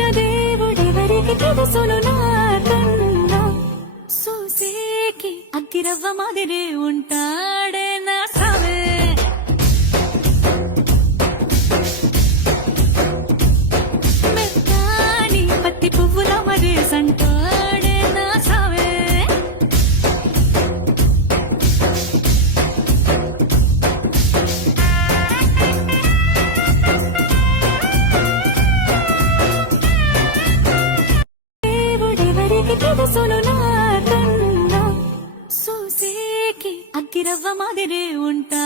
చూసిన దేవుడెవరికి తెలుసును నాకన్నా చూసేకి అగ్గిరవ్వ మాదిరే ఉంటాడే నా సావే మెత్తాని పత్తి పువ్వుల మరేసంటాడే నా సావే తెలుసును నాకన్నా చూసేకి అగ్గిరవ్వ మాదిరే ఉంటా